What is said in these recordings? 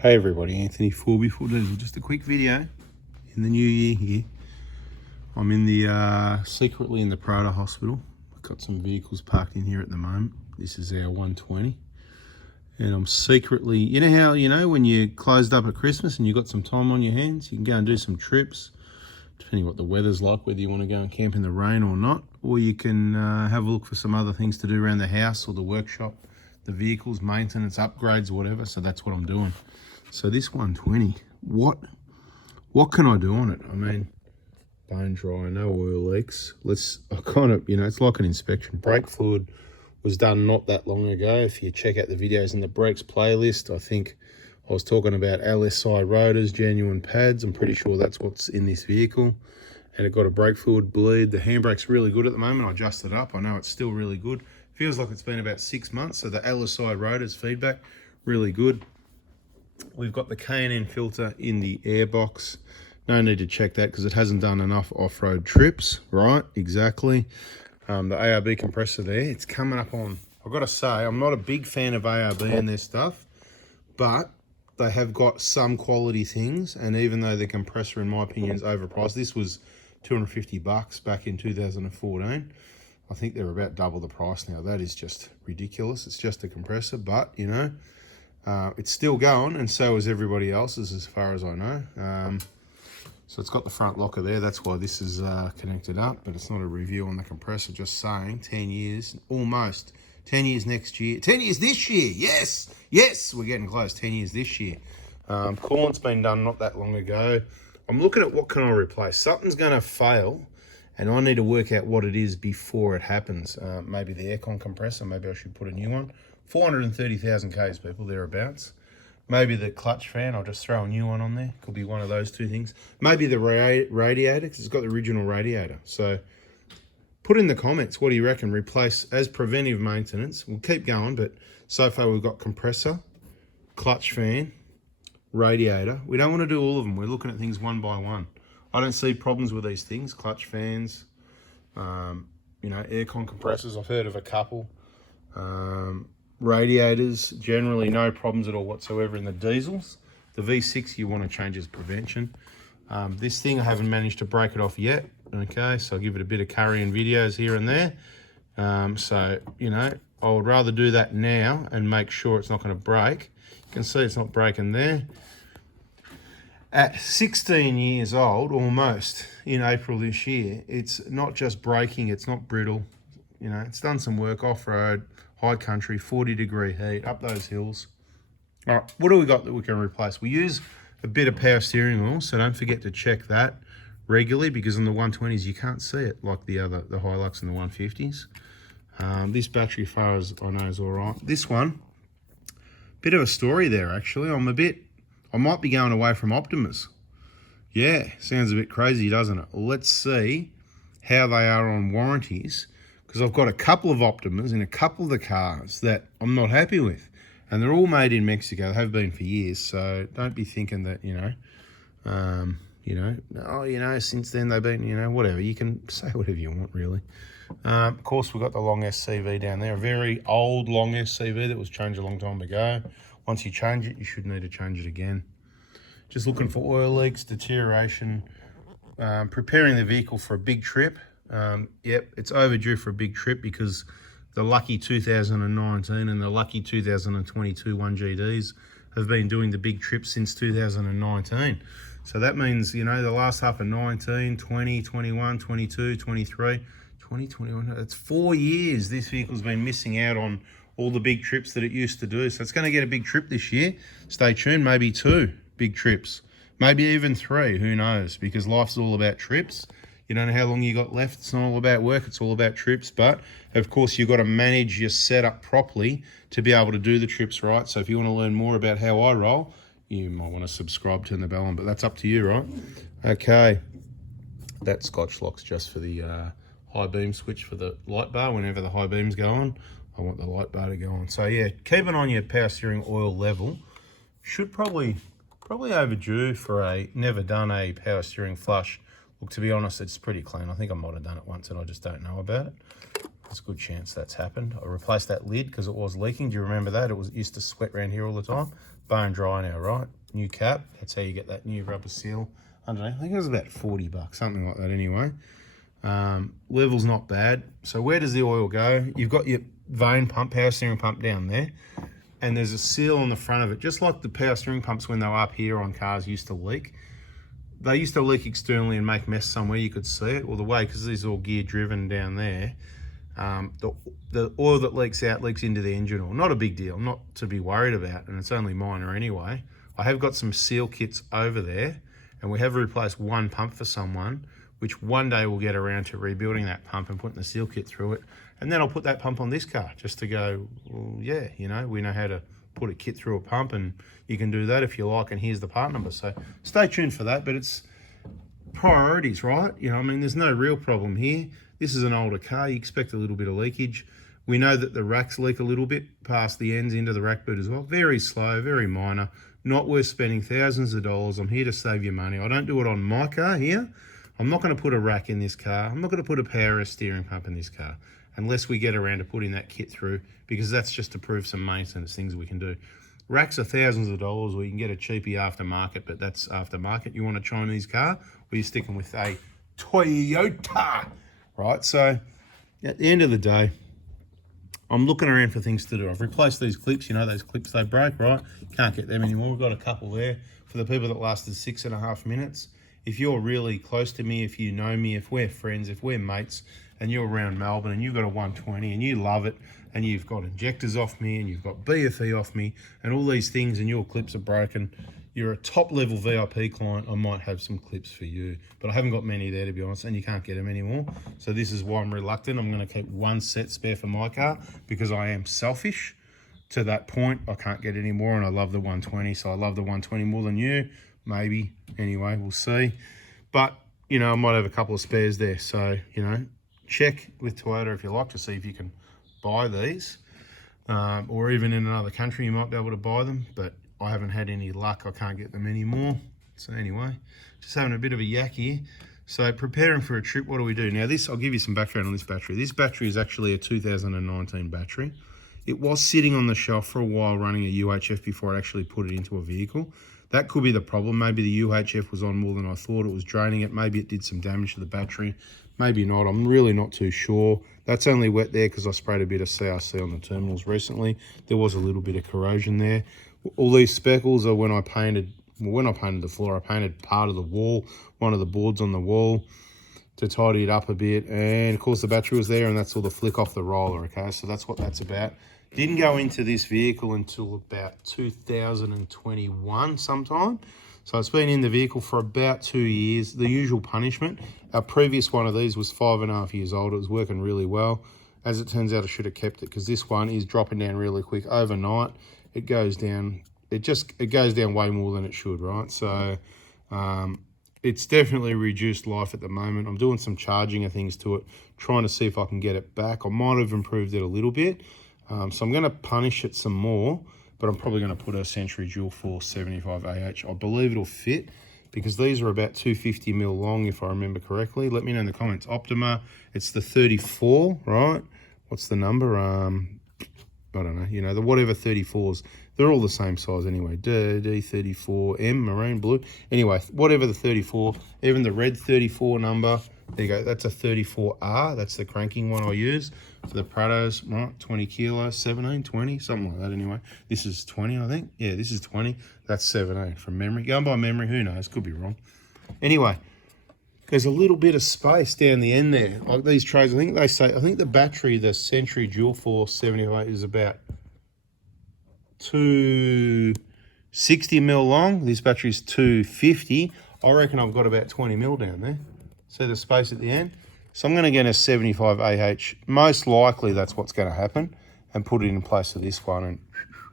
Hey everybody, Anthony 4x4 Diesel. Just a quick video in the new year here. I'm in the secretly in the Prada hospital. I've got some vehicles parked in here at the moment. This is our 120. And I'm secretly, you know how, when you're closed up at Christmas and you've got some time on your hands, you can go and do some trips, depending what the weather's like, whether you want to go and camp in the rain or not, or you can have a look for some other things to do around the house or the workshop, the vehicles, maintenance, upgrades, whatever. So that's what I'm doing. So this 120, what can I do on it? I mean, bone dry, no oil leaks. I kind of, it's like an inspection. Brake fluid was done not that long ago. If you check out the videos in the brakes playlist, I think I was talking about LSI rotors, genuine pads. I'm pretty sure that's what's in this vehicle. And it got a brake fluid bleed. The handbrake's really good at the moment. I adjusted it up. I know it's still really good. Feels like it's been about 6 months. So the LSI rotors feedback, really good. We've got the K&N filter in the airbox. No need to check that because it hasn't done enough off-road trips, right? Exactly. The ARB compressor there, it's coming up on, I've got to say, I'm not a big fan of ARB and their stuff, but they have got some quality things. And even though the compressor, in my opinion, is overpriced, this was $250 back in 2014. I think they're about double the price now. That is just ridiculous. It's just a compressor, but, it's still going, and so is everybody else's as far as I know. So it's got the front locker there. That's why this is connected up, but it's not a review on the compressor. Just saying, 10 years, almost. 10 years next year. 10 years this year. Yes, we're getting close. 10 years this year. Coolant's been done not that long ago. I'm looking at what can I replace. Something's going to fail, and I need to work out what it is before it happens. Maybe the aircon compressor. Maybe I should put a new one. 430,000 Ks, people, thereabouts. Maybe the clutch fan, I'll just throw a new one on there. Could be one of those two things. Maybe the radiator, because it's got the original radiator. So put in the comments, what do you reckon? Replace as preventive maintenance. We'll keep going, but so far we've got compressor, clutch fan, radiator. We don't want to do all of them. We're looking at things one by one. I don't see problems with these things. Clutch fans, aircon compressors. I've heard of a couple. Radiators, generally no problems at all whatsoever in the diesels. The V6 you want to change as prevention. This thing I haven't managed to break it off yet. Okay, so I'll give it a bit of currying videos here and there. I would rather do that now and make sure it's not going to break. You can see it's not breaking there. At 16 years old, almost, in April this year, it's not just breaking, it's not brittle. It's done some work off-road, high country, 40-degree heat, up those hills. All right, what do we got that we can replace? We use a bit of power steering wheel, so don't forget to check that regularly, because on the 120s you can't see it like the Hilux and the 150s. This battery, as far as I know, is all right. This one, bit of a story there actually. I might be going away from Optimas. Yeah, sounds a bit crazy, doesn't it? Let's see how they are on warranties, because I've got a couple of Optimas in a couple of the cars that I'm not happy with. And they're all made in Mexico. They have been for years. So don't be thinking that, since then they've been, whatever. You can say whatever you want, really. Of course, we've got the long SCV down there. A very old long SCV that was changed a long time ago. Once you change it, you should need to change it again. Just looking for oil leaks, deterioration. Preparing the vehicle for a big trip. Yep, it's overdue for a big trip because the lucky 2019 and the lucky 2022 1GDs have been doing the big trip since 2019. So that means, the last half of 19, 20, 21, 22, 23, 2021, that's 4 years this vehicle's been missing out on all the big trips that it used to do. So it's going to get a big trip this year. Stay tuned, maybe 2 big trips, maybe even 3, who knows, because life's all about trips. You don't know how long you got left. It's not all about work. It's all about trips. But, of course, you've got to manage your setup properly to be able to do the trips right. So if you want to learn more about how I roll, you might want to subscribe, turn the bell on. But that's up to you, right? Okay. That Scotch lock's just for the high beam switch for the light bar. Whenever the high beams go on, I want the light bar to go on. So, yeah, keep an eye on your power steering oil level. Should probably overdue for never done a power steering flush. Look, to be honest, it's pretty clean. I think I might have done it once and I just don't know about it. There's a good chance that's happened. I replaced that lid because it was leaking. Do you remember that? It used to sweat around here all the time. Bone dry now, right? New cap. That's how you get that new rubber seal underneath. I think it was about 40 bucks, something like that anyway. Level's not bad. So where does the oil go? You've got your vane pump, power steering pump down there. And there's a seal on the front of it, just like the power steering pumps when they were up here on cars used to leak. They used to leak externally and make mess somewhere, you could see it, or the way, because these are all gear driven down there. The oil that leaks out leaks into the engine oil. Not a big deal, not to be worried about, and it's only minor anyway. I have got some seal kits over there, and we have replaced one pump for someone, which one day we'll get around to rebuilding that pump and putting the seal kit through it. And then I'll put that pump on this car just to go, well, yeah, you know, we know how to put a kit through a pump, and you can do that if you like, and here's the part number. So stay tuned for that, but it's priorities, right? You know, I mean, there's no real problem here. This is an older car. You expect a little bit of leakage. We know that the racks leak a little bit past the ends into the rack boot as well. Very slow, very minor. Not worth spending thousands of dollars. I'm here to save you money. I don't do it on my car here. I'm not going to put a rack in this car. I'm not going to put a power steering pump in this car unless we get around to putting that kit through, because that's just to prove some maintenance things we can do. Racks are thousands of dollars, or you can get a cheapie aftermarket, but that's aftermarket. You want a Chinese car, or you're sticking with a Toyota, right? So at the end of the day, I'm looking around for things to do. I've replaced these clips, you know, those clips they break, right? Can't get them anymore. We've got a couple there for the people that lasted 6.5 minutes. If you're really close to me, if you know me, if we're friends, if we're mates, and you're around Melbourne and you've got a 120 and you love it, and you've got injectors off me and you've got BFE off me and all these things, and your clips are broken, you're a top level VIP client, I might have some clips for you. But I haven't got many there, to be honest, and you can't get them anymore. So this is why I'm reluctant. I'm going to keep one set spare for my car because I am selfish. To that point, I can't get any more, and I love the 120, so I love the 120 more than you. Maybe. Anyway, we'll see. But, you know, I might have a couple of spares there. So, you know, check with Toyota if you like to see if you can buy these. Or even in another country, you might be able to buy them. But I haven't had any luck. I can't get them anymore. So anyway, just having a bit of a yak here. So preparing for a trip, what do we do? Now this, I'll give you some background on this battery. This battery is actually a 2019 battery. It was sitting on the shelf for a while running a UHF before I actually put it into a vehicle. That could be the problem. Maybe the UHF was on more than I thought. It was draining it. Maybe it did some damage to the battery. Maybe not. I'm really not too sure. That's only wet there because I sprayed a bit of CRC on the terminals recently. There was a little bit of corrosion there. All these speckles are when I painted, well, when I painted the floor, I painted part of the wall, one of the boards on the wall to tidy it up a bit. And of course the battery was there, and that's all the flick off the roller, okay? So that's what that's about. Didn't go into this vehicle until about 2021 sometime. So it's been in the vehicle for about 2 years, the usual punishment. Our previous one of these was 5.5 years old. It was working really well. As it turns out, I should have kept it because this one is dropping down really quick. Overnight, it goes down. It goes down way more than it should, right? So it's definitely reduced life at the moment. I'm doing some charging of things to it, trying to see if I can get it back. I might have improved it a little bit. So I'm going to punish it some more, but I'm probably going to put a Century Dual Force 75AH. I believe it'll fit because these are about 250 mil long, if I remember correctly. Let me know in the comments. Optima, it's the 34, right? What's the number? I don't know. You know, the whatever 34s, they're all the same size anyway. D34M, maroon, blue. Anyway, whatever the 34, even the red 34 number, there you go. That's a 34R. That's the cranking one I use for the Prados, right? 20 kilos, 17, 20, something like that anyway. This is 20, I think. Yeah, this is 20. That's 17 from memory. Going by memory, who knows? Could be wrong. Anyway, there's a little bit of space down the end there. Like these trays, I think the battery, the Century Dual Force 78 is about 260 mil long. This battery's 250. I reckon I've got about 20 mil down there. See the space at the end? So I'm going to get a 75AH. Most likely that's what's going to happen, and put it in place of this one and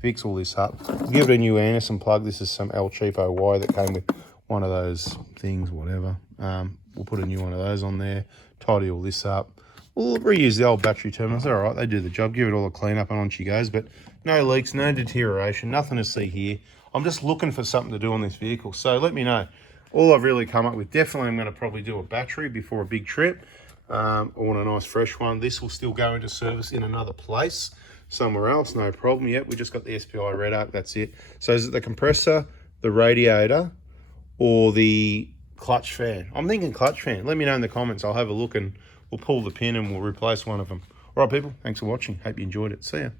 fix all this up. Give it a new Anderson plug. This is some El Cheapo wire that came with one of those things, whatever. We'll put a new one of those on there, tidy all this up. We'll reuse the old battery terminals. They're all right, they do the job. Give it all a clean up and on she goes. But no leaks, no deterioration, nothing to see here. I'm just looking for something to do on this vehicle. So let me know. All I've really come up with, definitely I'm going to probably do a battery before a big trip. I want a nice fresh one. This will still go into service in another place, somewhere else, no problem. Yet we just got the SPI red arc, that's it. So is it the compressor, the radiator, or the clutch fan? I'm thinking clutch fan. Let me know in the comments. I'll have a look and we'll pull the pin and we'll replace one of them. All right, people, thanks for watching. Hope you enjoyed it. See ya.